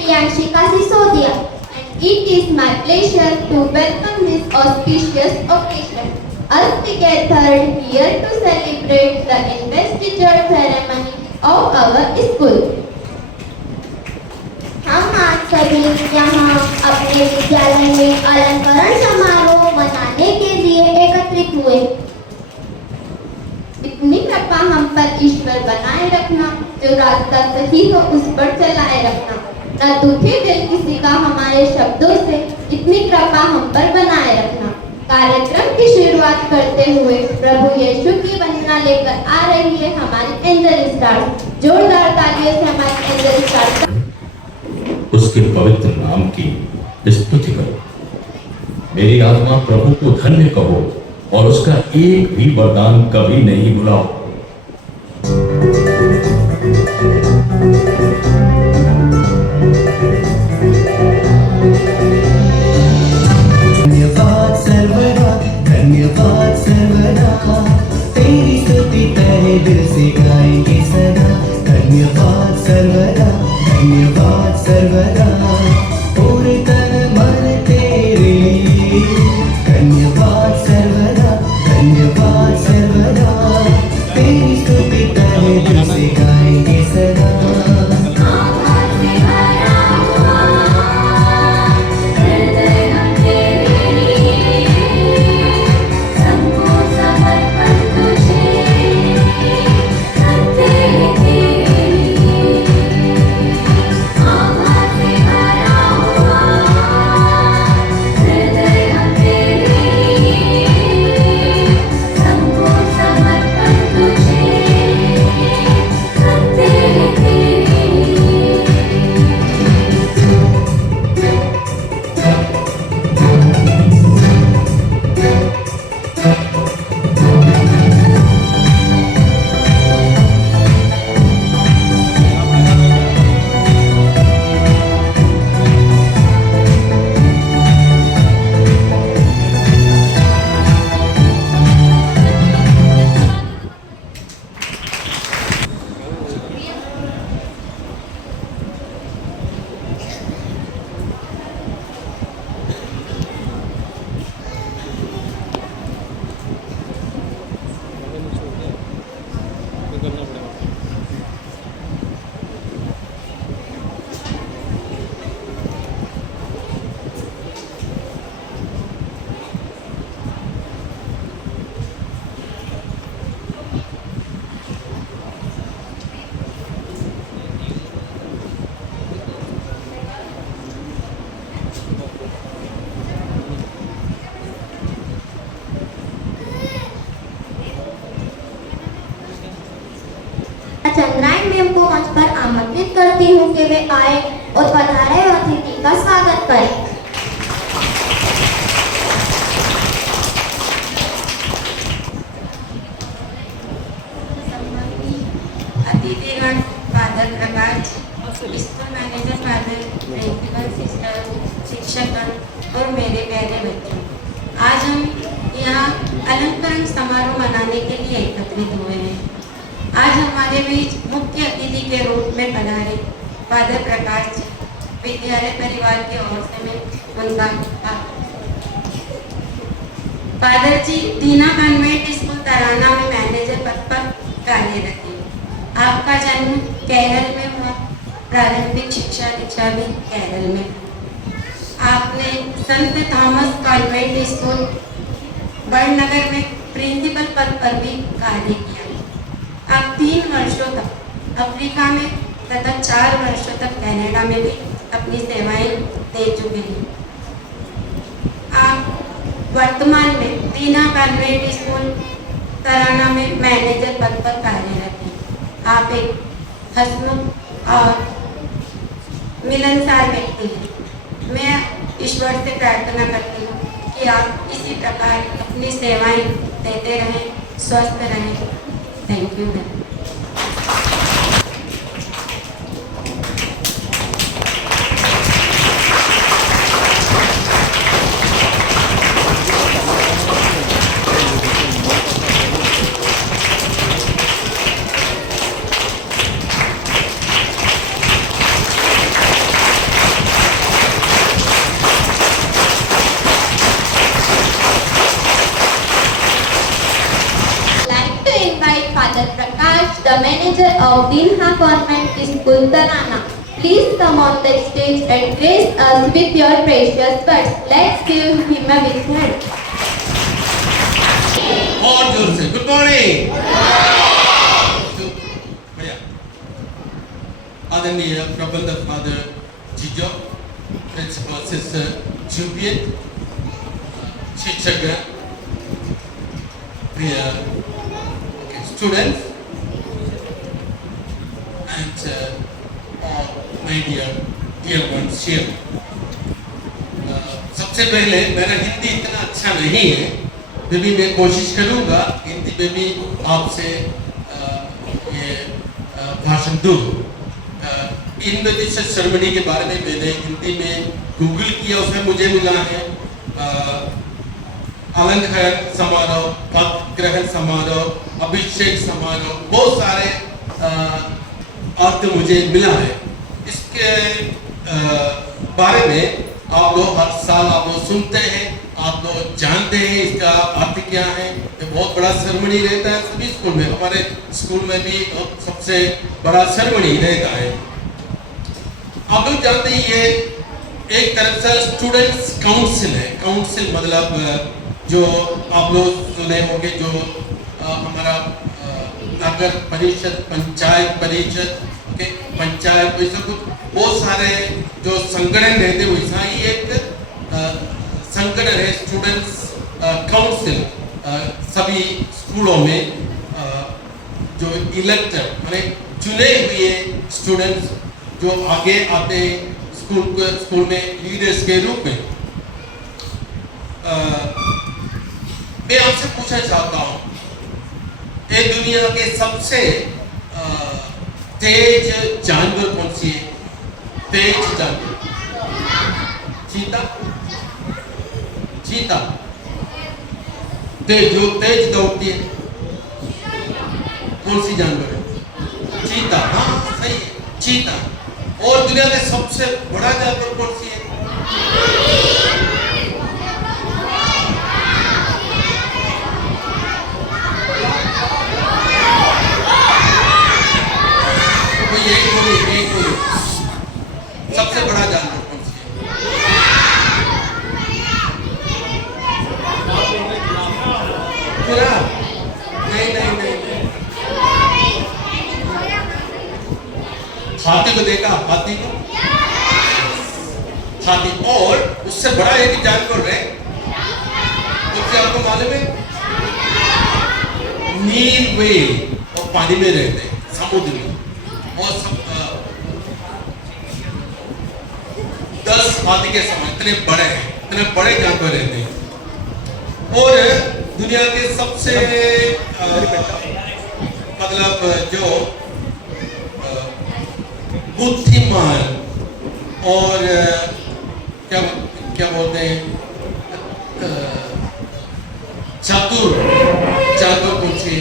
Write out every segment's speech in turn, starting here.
Priyanshika Sisodia, and it is my pleasure to welcome this auspicious occasion. Us gathered here to celebrate the investiture ceremony of our school. हम आज सभी यहाँ अपने विद्यालय में अलंकरण समारोह मनाने के लिए एकत्रित हुए। इतनी कृपा हम पर ईश्वर बनाए रखना, जो रास्ता सही हो उस पर चलाए रखना। न दुखी दिल किसी का हमारे शब्दों से, इतनी कृपा हम पर बनाए रखना। कार्यक्रम की शुरुआत करते हुए प्रभु यीशु की वंदना लेकर आ रही है हमारी एंजल स्टार्स। जोरदार तालियों से हमारी एंजल स्टार्स उसके पवित्र नाम की स्तुति करो। मेरी आत्मा प्रभु को धन्य कहो और उसका एक भी वरदान कभी नहीं भुलाओ। धन्यवाद सर्वदा, धन्यवाद सर्वदा, तेरी स्तुति तहे दिल से गाएंगे सदा। धन्यवाद सर्वदा, धन्यवाद सर्वदा, पूरे तन मन तेरे लिए। धन्यवाद सर्वदा, धन्यवाद सर्वदा, तेरी स्तुति तहे दिल से गाएंगे सदा। चंद्रायन मैम को मंच पर आमंत्रित करती हूँ कि वे आए और पधारे अतिथि का स्वागत करें। अतिथिगण, father Prakash, school manager father, principal sister, शिक्षकगण और मेरे प्यारे बच्चों, आज हम यहाँ अलंकरण समारोह मनाने के लिए एकत्रित हुए हैं। आज हमारे बीच मुख्य अतिथि के रूप में पधारे फादर प्रकाश जी, विद्यालय परिवार की ओर से मैं उनका फादर जी दीना कॉन्वेंट स्कूल तराना में मैनेजर पद पर कार्यरत हैं। आपका जन्म केरल में हुआ, प्रारंभिक शिक्षा दीक्षा भी केरल में। आपने संत थॉमस कॉन्वेंट स्कूल बड़नगर में प्रिंसिपल पद पर भी कार्य किया। आप 3 वर्षों तक अफ्रीका में तथा 4 वर्षों तक कनाडा में भी अपनी सेवाएं दे चुके हैं। आप वर्तमान में दीना कॉन्वेंट स्कूल तराना में मैनेजर पद पर कार्यरत हैं। आप एक हंसमुख और मिलनसार व्यक्ति हैं। मैं ईश्वर से प्रार्थना करती हूँ कि आप इसी प्रकार अपनी सेवाएं देते रहें, स्वस्थ रहें। Thank you ma'am. of Dinha Convent School, Tarana. Please come on the stage and grace us with your precious words. Let's give him a big hand. और जोर से गुड मॉर्निंग। बढ़िया। आदरणीय प्रबंधक फादर जीजो, प्रिंसिपल सिस्टर जूबियट, शिक्षक, प्रिय students and all my dear ones here. सबसे पहले मेरा हिंदी इतना अच्छा नहीं है, फिर भी मैं कोशिश करूंगा हिंदी में भी आपसे ये भाषण दूं। इनविटेशन सेरेमनी के बारे में मैंने हिंदी में गूगल किया, उसमें मुझे मिला है अलंकरण समारोह, पद ग्रहण समारोह, अभिषेक समारोह, बहुत सारे अर्थ मुझे मिला है। इसके बारे में आप लोग हर साल आप लोग सुनते हैं, आप लोग जानते हैं इसका अर्थ क्या है। ये बहुत बड़ा सेरेमनी रहता है सभी स्कूल में, हमारे स्कूल में भी सबसे बड़ा सेरेमनी रहता है। आप लोग जानते हैं ये एक तरफ से स्टूडेंट्स काउंसिल है। काउंसिल मतलब जो आप लोग सुने होंगे, जो हमारा नगर परिषद, पंचायत परिषद, पंचायत, वैसा कुछ बहुत सारे जो संगठन रहते हैं, वैसा ही एक संगठन है स्टूडेंट्स काउंसिल। सभी स्कूलों में जो इलेक्टेड माने चुने हुए स्टूडेंट्स जो आगे आते हैं स्कूल में लीडर्स के रूप में। मैं आपसे पूछना चाहता हूँ, ये दुनिया के सबसे तेज जानवर कौन सी है? तेज जानवर चीता। चीता तेज, जो तेज दौड़ती है, कौन सी जानवर है? चीता। हाँ सही है, चीता। और दुनिया में सबसे बड़ा जानवर कौन सी है? सबसे बड़ा जानवर कौन सी है? नहीं। हाथी को देखा? हाथी को, हाथी। और उससे बड़ा एक जानवर है, उससे आपको मालूम है? नील व्हेल। और पानी में रहते हैं, समुद्र में। और सब 10 हाथी के समान इतने बड़े हैं, इतने बड़े जानवर रहते हैं। और दुनिया के सबसे मतलब जो बुद्धिमान और क्या बोलते हैं, चतुर कौन सी?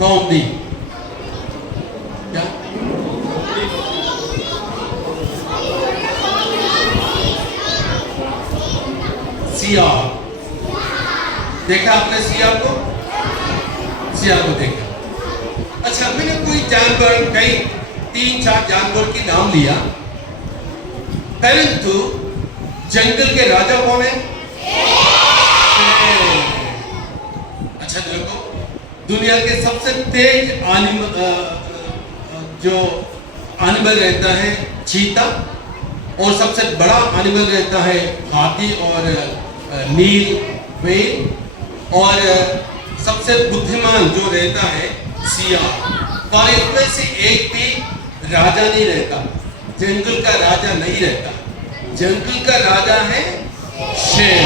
नौंदी। क्या? सियार। देखा आपने सियार को? सियार को देखा। अच्छा, मैंने कोई जानवर, कई 3-4 जानवर की नाम लिया, परंतु जंगल के राजा कौन है? अच्छा देखो, दुनिया के सबसे तेज जो एनिमल रहता है चीता, और सबसे बड़ा एनिमल रहता है हाथी और नील व्हेल, और सबसे बुद्धिमान जो रहता है सियार। और इसमें से एक भी राजा नहीं रहता, जंगल का राजा नहीं रहता। जंगल का राजा है शेर।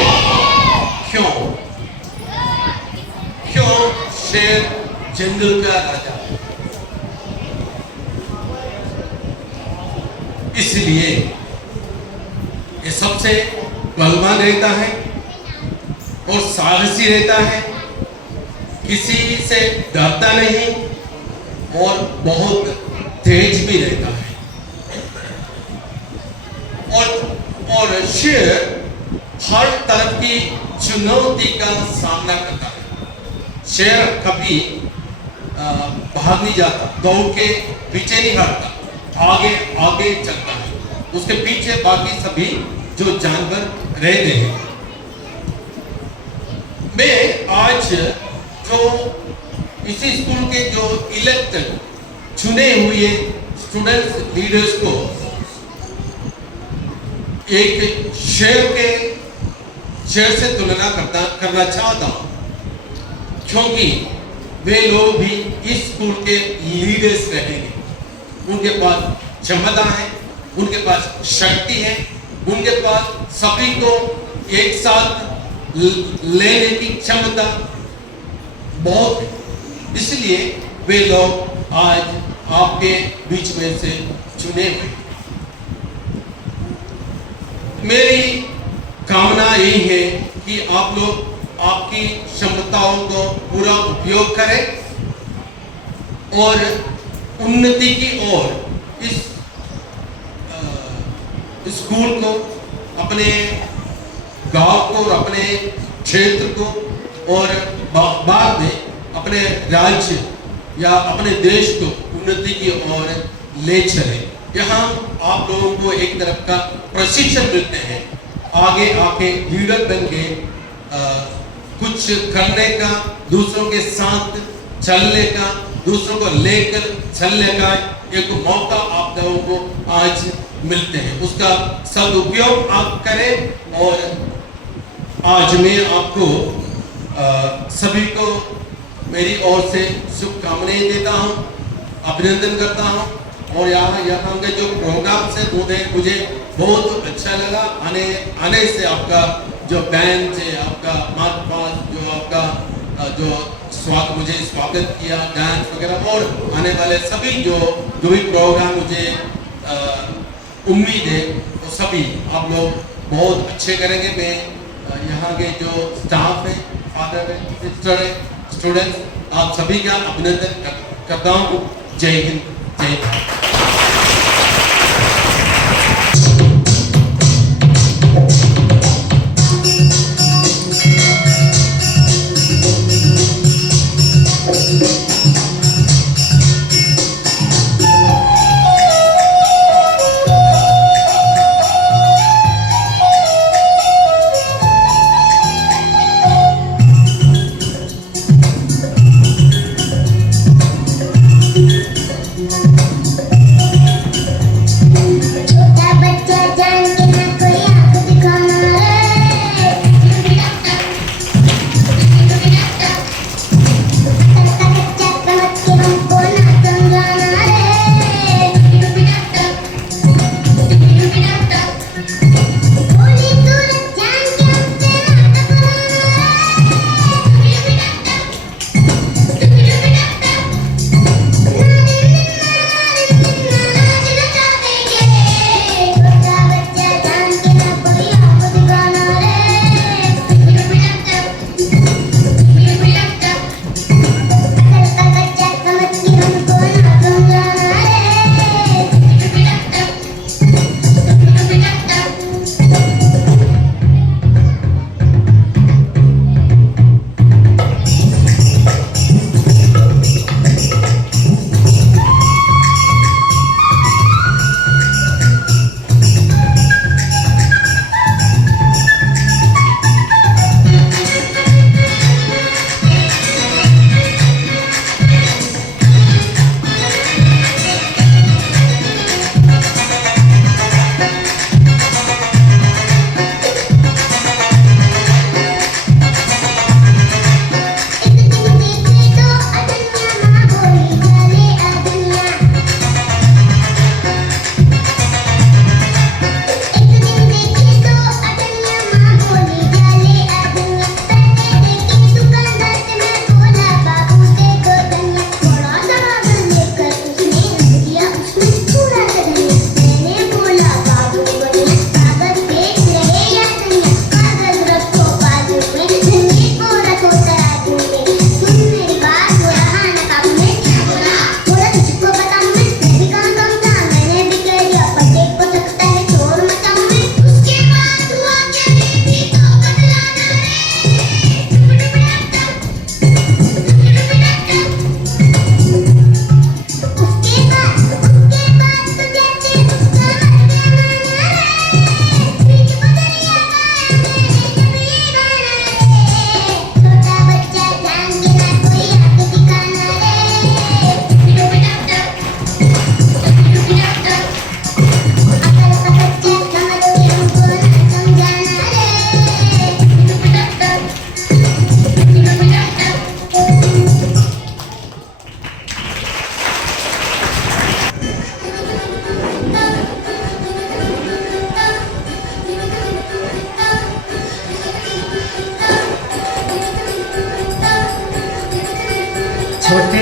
क्यों शेर जंगल का राजा? इसलिए ये सबसे बलवान रहता है और साहसी रहता है, किसी से डरता नहीं और बहुत तेज भी रहता है। और शेर हर तरह की चुनौती का सामना करता है। शेर कभी भाग नहीं जाता, दौड़ के पीछे नहीं हटता, आगे आगे चलता है, उसके पीछे बाकी सभी जो जानवर रहते हैं। मैं आज जो इसी स्कूल के जो इलेक्टेड चुने हुए स्टूडेंट्स लीडर्स को एक शेर से तुलना करना चाहता हूं, क्योंकि वे लोग भी इस स्कूल के लीडर्स रहेंगे। उनके पास क्षमता है, उनके पास शक्ति है, उनके पास सभी को एक साथ लेने की क्षमता बहुत है। इसलिए वे लोग आज आपके बीच में से चुने हुए। मेरी कामना यही है कि आप लोग आपकी क्षमताओं को पूरा उपयोग करें और उन्नति की ओर इस स्कूल को, अपने गांव को और अपने क्षेत्र को और बाद में अपने राज्य या अपने देश को उन्नति की ओर ले चले। यहाँ आप लोगों को एक तरफ का प्रशिक्षण मिलते हैं, आगे आके लीडर बन के कुछ करने का, दूसरों के साथ चलने का, दूसरों को लेकर चलने का एक मौका आप लोगों को आज मिलते हैं। उसका सदुपयोग आप करें। और आज मैं आपको सभी को मेरी ओर से शुभकामनाएं देता हूं, अभिनंदन करता हूं। और यहाँ के जो प्रोग्राम से मुझे बहुत अच्छा लगा। आने से आपका जो बैंड है, आपका मार्च पास्ट, जो आपका जो स्वागत किया, डांस वगैरह, और आने वाले सभी जो भी प्रोग्राम मुझे उम्मीद है वो सभी आप लोग बहुत अच्छे करेंगे। मैं यहाँ के जो स्टाफ है, फादर है, सिस्टर है, स्टूडेंट्स, आप सभी का अभिनंदन करता हूँ। जय हिंद, जय भारत।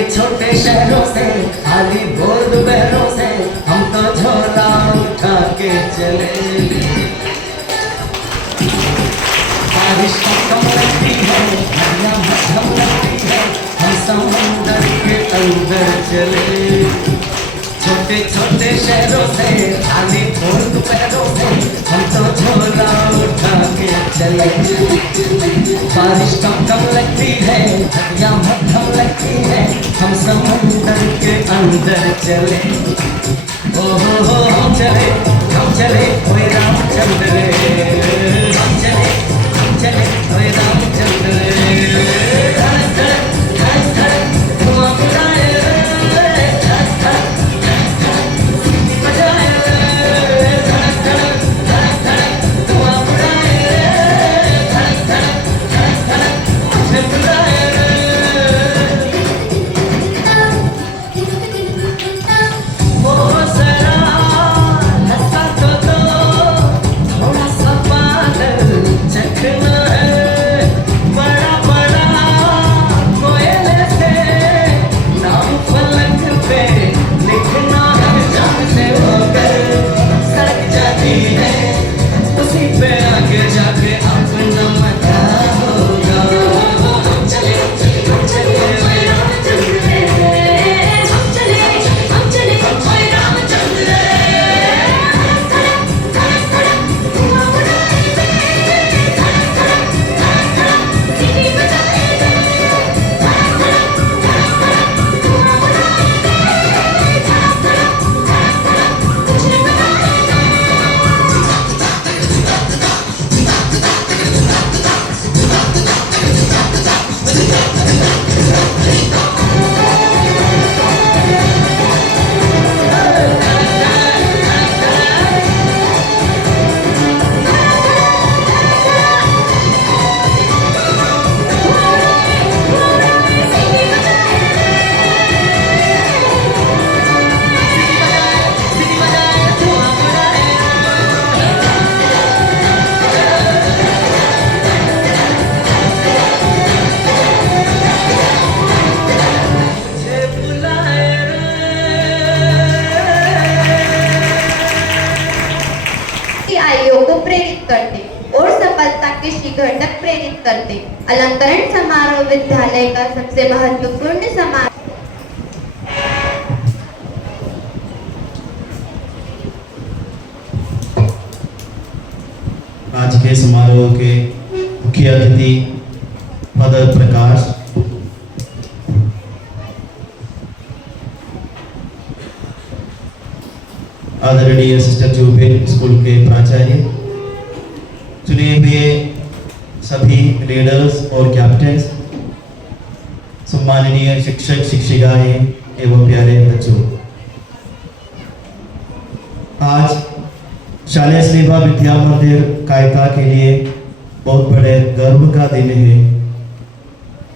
छोटे शहरों से खाली बोल बहरों से हम तो झोला उठा के चले। बारिश कम लगती है, नदियाँ मध्यम लगती है, हम समुंदर के अंदर चले। छोटे छोटे शहरों से खाली बोल बहरों से हम तो झोला उठा के चले। बारिश कम लगती है, नदियाँ मध्यम लगती है, हम समुंदर के अंदर चले। ओ हो हम चले ओए रामचंद्र रे, हम चले ओए रामचंद्र रे। धड़क धड़क धड़क धड़क धुआं उड़ाए रे, धड़क धड़क धड़क धड़क सीटी बजाए रे, धड़क धड़क धड़क धड़क धुआं उड़ाए रे, धड़क धड़क धड़क धड़क मुझे बुलाए रे। ओ जरा हंसा तो दो, थोड़ा सा बादल चखना है, बड़ा बड़ा कोयले से नाम फलक पे लिखना है। जान से होकर सड़क जाती है, उसी पे आगे जाके अपना मजा होगा। हम चले ओए रामचंद्र रे, हम चले ओए रामचंद्र रे। धड़क धड़क धड़क धुआं उड़ाए रे, धड़क धड़क धड़क धड़क सीटी बजाए रे, धड़क धड़क धड़क धड़क धुआं उड़ाए रे, धड़क धड़क धड़क धड़क मुझे बुलाए रे। की आयुओं को प्रेरित करते और सफलता के शिखर तक प्रेरित करते। अलंकरण समारोह विद्यालय का सबसे महत्वपूर्ण समारोह। आज के समारोह के मुख्य अतिथि मदर प्रकाश, आदरणीय सिस्टर जुबेल स्कूल के प्राचार्य, चुने हुए सभी लीडर्स और कैप्टन्स, सम्माननीय शिक्षक शिक्षिकाएं एवं प्यारे बच्चों, आज शालेय सेवा विद्या मंदिर कायका के लिए बहुत बड़े गर्व का दिन है,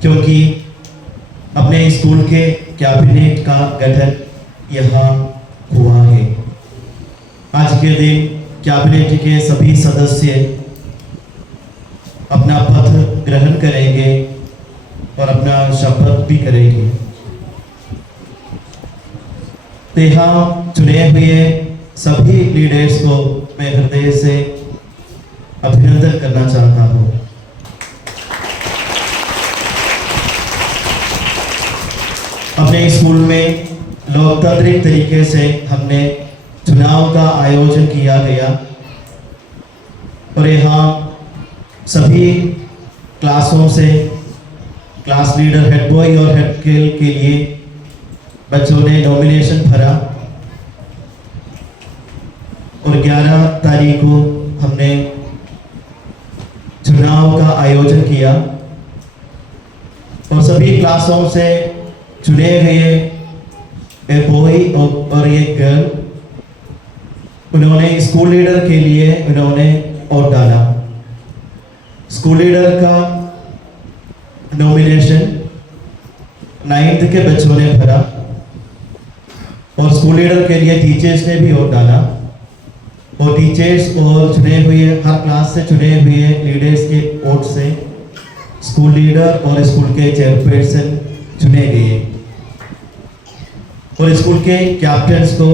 क्योंकि अपने स्कूल के कैबिनेट का गठन यहाँ हुआ है। आज के दिन कैबिनेट के सभी सदस्य अपना पद ग्रहण करेंगे और अपना शपथ भी करेंगे। तो यहाँ चुने हुए सभी लीडर्स को मैं हृदय से अभिनंदन करना चाहता हूँ। अपने स्कूल में लोकतांत्रिक तरीके से हमने चुनाव का आयोजन किया गया और यहाँ सभी क्लासों से क्लास लीडर, हेड बॉय और हेड गर्ल के लिए बच्चों ने नॉमिनेशन भरा और 11 तारीख को हमने चुनाव का आयोजन किया और सभी क्लासों से चुने हुए एक बॉय और एक गर्ल, उन्होंने स्कूल लीडर के लिए उन्होंने वोट डाला। स्कूल लीडर का नॉमिनेशन 9th के बच्चों ने भरा और स्कूल लीडर के लिए टीचर्स ने भी वोट डाला और टीचर्स और चुने हुए हर क्लास से चुने हुए लीडर्स के वोट से स्कूल लीडर और स्कूल के चेयरपर्सन चुने गए। और स्कूल के कैप्टन्स को,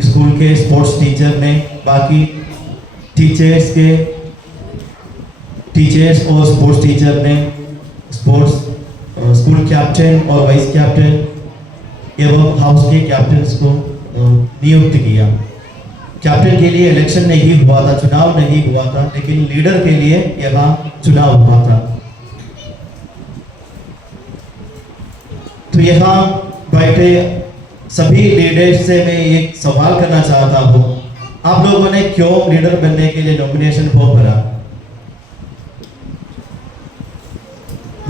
स्कूल के स्पोर्ट्स टीचर ने, बाकी टीचर्स और स्पोर्ट्स टीचर ने, स्कूल कैप्टन और वाइस कैप्टन एवं हाउस के कैप्टन्स को नियुक्त किया। कैप्टन के लिए इलेक्शन नहीं हुआ था, चुनाव नहीं हुआ था, लेकिन लीडर के लिए यहाँ चुनाव हुआ था। तो यहाँ बैठे सभी लीडर्स से मैं एक सवाल करना चाहता हूँ, आप लोगों ने क्यों लीडर बनने के लिए नॉमिनेशन फॉर्म भरा?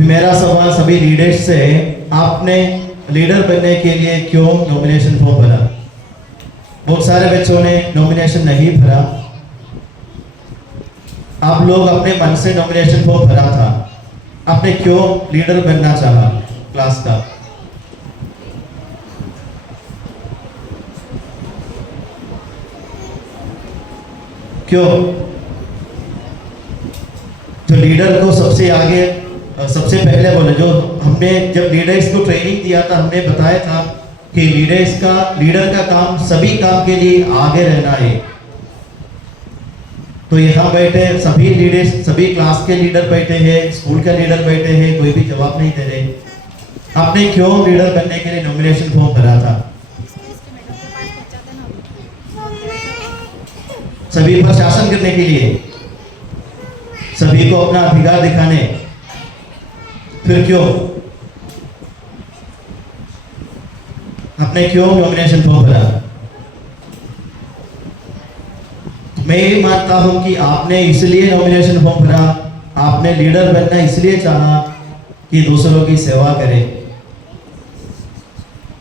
मेरा सवाल सभी लीडर्स से, आपने लीडर बनने के लिए क्यों नॉमिनेशन फॉर्म भरा? बहुत सारे बच्चों ने नॉमिनेशन नहीं भरा। आप लोग अपने मन से नॉमिनेशन फॉर्म भरा था, आपने क्यों लीडर बनना चाहा क्लास का? क्यों? जो लीडर को सबसे आगे, सबसे पहले बोले, जो हमने जब लीडर्स को ट्रेनिंग दिया था, हमने बताया था कि लीडर का काम सभी काम के लिए आगे रहना है। तो यहाँ बैठे सभी लीडर्स, सभी क्लास के लीडर बैठे हैं, स्कूल के लीडर बैठे हैं, कोई भी जवाब नहीं दे रहे। आपने क्यों लीडर बनने के लिए नॉमिनेशन फॉर्म भरा था? सभी पर शासन करने के लिए, सभी को अपना अधिकार दिखाने। फिर क्यों? आपने क्यों नॉमिनेशन फॉर्म भरा? मैं ये मानता हूं कि आपने इसलिए नॉमिनेशन फॉर्म भरा, आपने लीडर बनना इसलिए चाहा कि दूसरों की सेवा करें।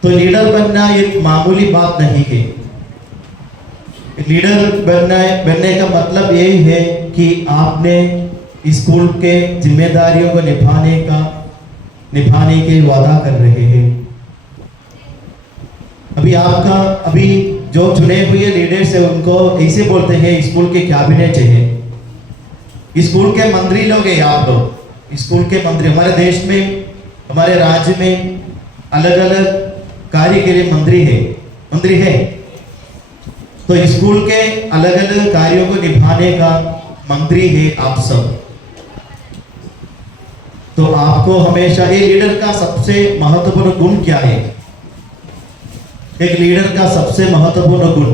तो लीडर बनना एक मामूली बात नहीं है। लीडर बनने का मतलब यही है कि आपने स्कूल के जिम्मेदारियों को निभाने के वादा कर रहे हैं। अभी जो चुने हुए लीडर्स है उनको ऐसे बोलते हैं स्कूल के कैबिनेट है, स्कूल के मंत्री लोग हैं। आप लोग स्कूल के मंत्री, हमारे देश में, हमारे राज्य में अलग अलग कार्य के लिए मंत्री है। तो स्कूल के अलग अलग कार्यों को निभाने का मंत्री है आप सब। तो आपको हमेशा, ये लीडर का सबसे महत्वपूर्ण गुण क्या है? एक लीडर का सबसे महत्वपूर्ण गुण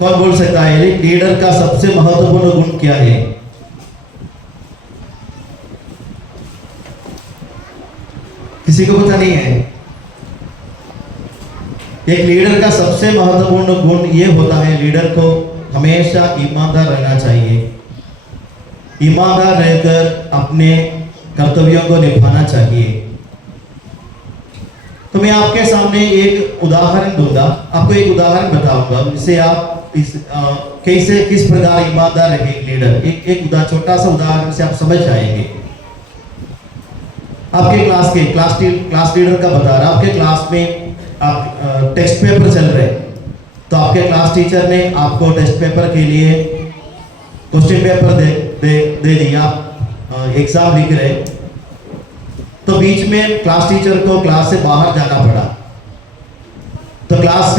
कौन बोल सकता है? लीडर का सबसे महत्वपूर्ण गुण क्या है? किसी को पता नहीं है? एक लीडर का सबसे महत्वपूर्ण गुण ये होता है, लीडर को हमेशा ईमानदार रहना चाहिए। ईमानदार रहकर अपने कर्तव्यों को निभाना चाहिए। तो मैं आपके सामने एक उदाहरण दूंगा, आपको एक उदाहरण बताऊंगा, जिससे आप किस प्रकार ईमानदार रहे एक लीडर। एक छोटा सा उदाहरण से आप समझ जाएंगे। आपके क्लास लीडर का बता रहा, आपके क्लास में आप टेस्ट पेपर चल रहे, तो आपके क्लास टीचर ने आपको टेस्ट पेपर के लिए क्वेश्चन पेपर दे दिया, आप एग्जाम लिख रहे, तो बीच में क्लास टीचर को क्लास से बाहर जाना पड़ा। तो क्लास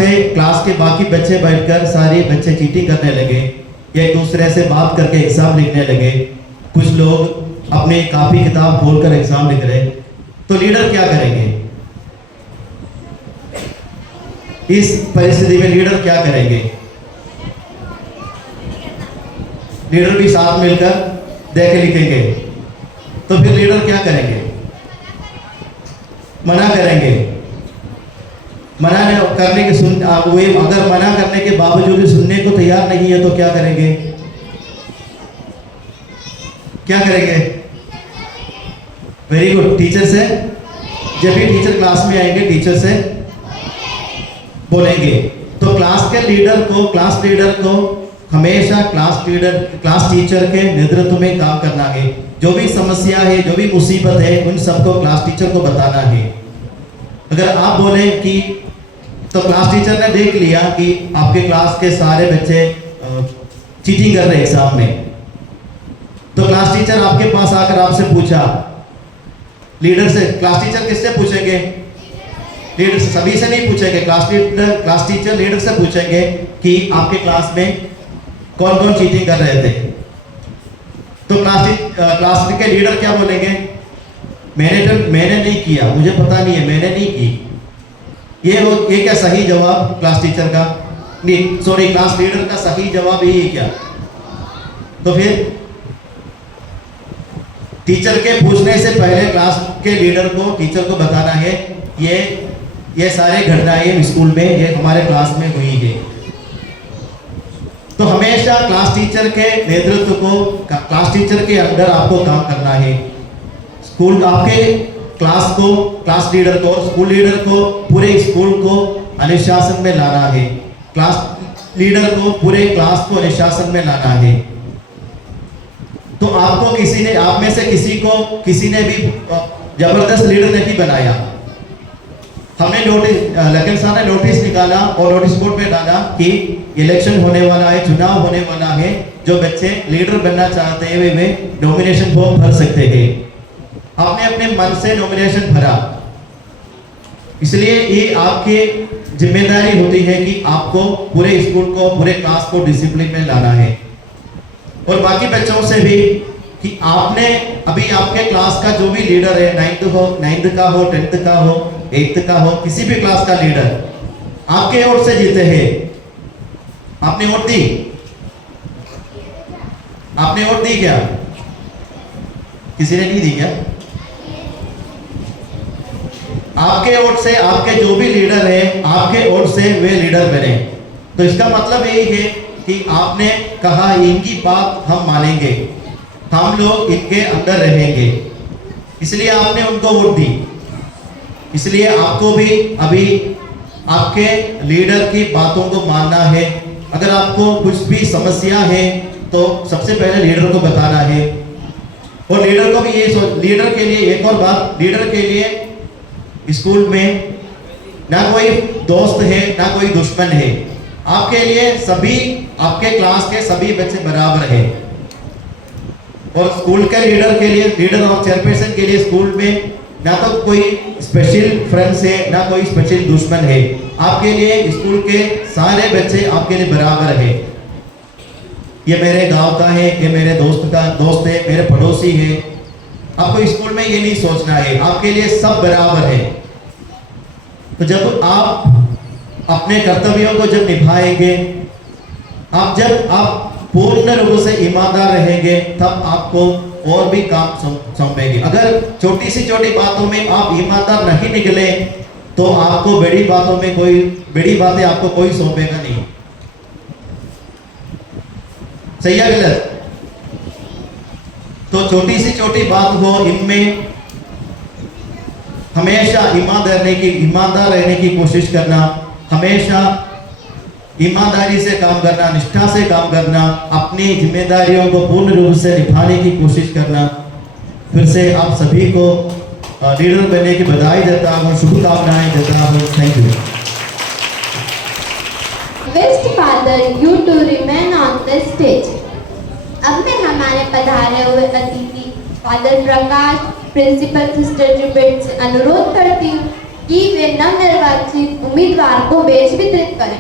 के बाकी बच्चे बैठकर सारे बच्चे चीटिंग करने लगे, एक दूसरे से बात करके एग्जाम लिखने लगे। कुछ लोग अपनी कॉपी किताब खोलकर एग्जाम लिख रहे। तो लीडर क्या करेंगे इस परिस्थिति में? लीडर क्या करेंगे? लीडर भी साथ मिलकर देख के लिखेंगे। तो फिर लीडर क्या करेंगे? मना करेंगे। मना करने के अगर मना करने के बावजूद भी सुनने को तैयार नहीं है तो क्या करेंगे? क्या करेंगे? Very good. टीचर से, जब भी टीचर क्लास में आएंगे टीचर से बोलेंगे। तो क्लास लीडर को हमेशा क्लास टीचर के नेतृत्व में काम करना है। जो भी समस्या है, जो भी मुसीबत है, उन सबको क्लास टीचर को बताना है। अगर आप बोले कि, तो क्लास टीचर ने देख लिया कि आपके क्लास के सारे बच्चे चीटिंग कर रहे एग्जाम में, तो क्लास टीचर आपके पास आकर आपसे पूछा लीडर से, क्लास टीचर किससे पूछेंगे? लीडर से, सभी से नहीं पूछेंगे। क्लास टीचर लीडर से पूछेंगे कि आपके क्लास में कौन कौन चीटिंग कर रहे थे। तो क्लास के लीडर क्या बोलेंगे? मैंने नहीं किया, मुझे पता नहीं है, मैंने नहीं की। ये क्या सही जवाब क्लास टीचर का? नहीं, सॉरी, क्लास लीडर का सही जवाब यही है क्या? तो फिर टीचर के पूछने से पहले क्लास के लीडर को, टीचर को बताना है ये सारे घटनाएं स्कूल में, ये हमारे क्लास में हुई है। तो हमेशा क्लास टीचर के नेतृत्व को, क्लास टीचर के अंडर आपको काम करना है। स्कूल आपके क्लास को, क्लास लीडर को, स्कूल लीडर को, पूरे स्कूल को अनुशासन में लाना है। क्लास लीडर को पूरे क्लास को अनुशासन में लाना है। तो आपको आप में से किसी ने भी जबरदस्त लीडर नहीं बनाया। हमने लखन साहब ने नोटिस निकाला और नोटिस बोर्ड पे डाला कि इलेक्शन होने वाला है, चुनाव होने वाला है, जो बच्चे लीडर बनना चाहते हैं वे नॉमिनेशन फॉर्म भर सकते हैं। आपने अपने मन से नॉमिनेशन भरा, इसलिए ये आपकी जिम्मेदारी होती है कि आपको पूरे स्कूल को, पूरे क्लास को डिसिप्लिन में लाना है। और बाकी बच्चों से भी कि आपने अभी आपके क्लास का जो भी लीडर है, 9th का हो, 10th का हो, 8th का हो, किसी भी क्लास का लीडर आपके वोट से जीते हैं। आपने वोट दी? आपने वोट दी क्या? किसी ने नहीं दी क्या? आपके वोट से, आपके जो भी लीडर है, आपके वोट से वे लीडर बने। तो इसका मतलब यही है कि आपने कहा इनकी बात हम मानेंगे, हम लोग इनके अंदर रहेंगे, इसलिए आपने उनको वोट दी। इसलिए आपको भी अभी आपके लीडर की बातों को मानना है। अगर आपको कुछ भी समस्या है तो सबसे पहले लीडर को बताना है। और लीडर को भी लीडर के लिए एक और बात, लीडर के लिए स्कूल में ना कोई दोस्त है ना कोई दुश्मन है। आपके लिए सभी, आपके क्लास के सभी बच्चे बराबर हैं। और स्कूल के लीडर के लिए, लीडर और चेयरपर्सन के लिए स्कूल में ना तो कोई स्पेशल फ्रेंड्स है ना कोई स्पेशल दुश्मन है। आपके लिए स्कूल के सारे बच्चे आपके लिए बराबर है। ये मेरे गांव का है, ये मेरे दोस्त है, मेरे पड़ोसी है। आपको स्कूल में ये नहीं सोचना है, आपके लिए सब बराबर है। तो जब आप अपने कर्तव्यों को जब निभाएंगे, जब आप पूर्ण रूप से ईमानदार रहेंगे, तब आपको और भी काम सौंपेंगे। अगर छोटी सी छोटी बातों में आप ईमानदार नहीं निकले तो आपको बड़ी बातें आपको कोई सौंपेगा नहीं। सही है गलत? तो छोटी सी छोटी बात हो, इनमें हमेशा ईमानदार रहने की कोशिश करना, हमेशा ईमानदारी से काम करना, निष्ठा से काम करना, अपनी जिम्मेदारियों को पूर्ण रूप से निभाने की कोशिश करना। फिर से आप सभी को लीडर बनने की बधाई देता हूँ, शुभकामनाएं देता हूँ। Thank you. Request Father you to remain on the stage. अब मैं हमारे पधारे हुए अतिथि फादर प्रकाश, प्रिंसिपल सिस्टर जुबेट से अनुरोध करती हूँ कि वे नवनिर्वाचित उम्मीदवार को बेच वितरित करें।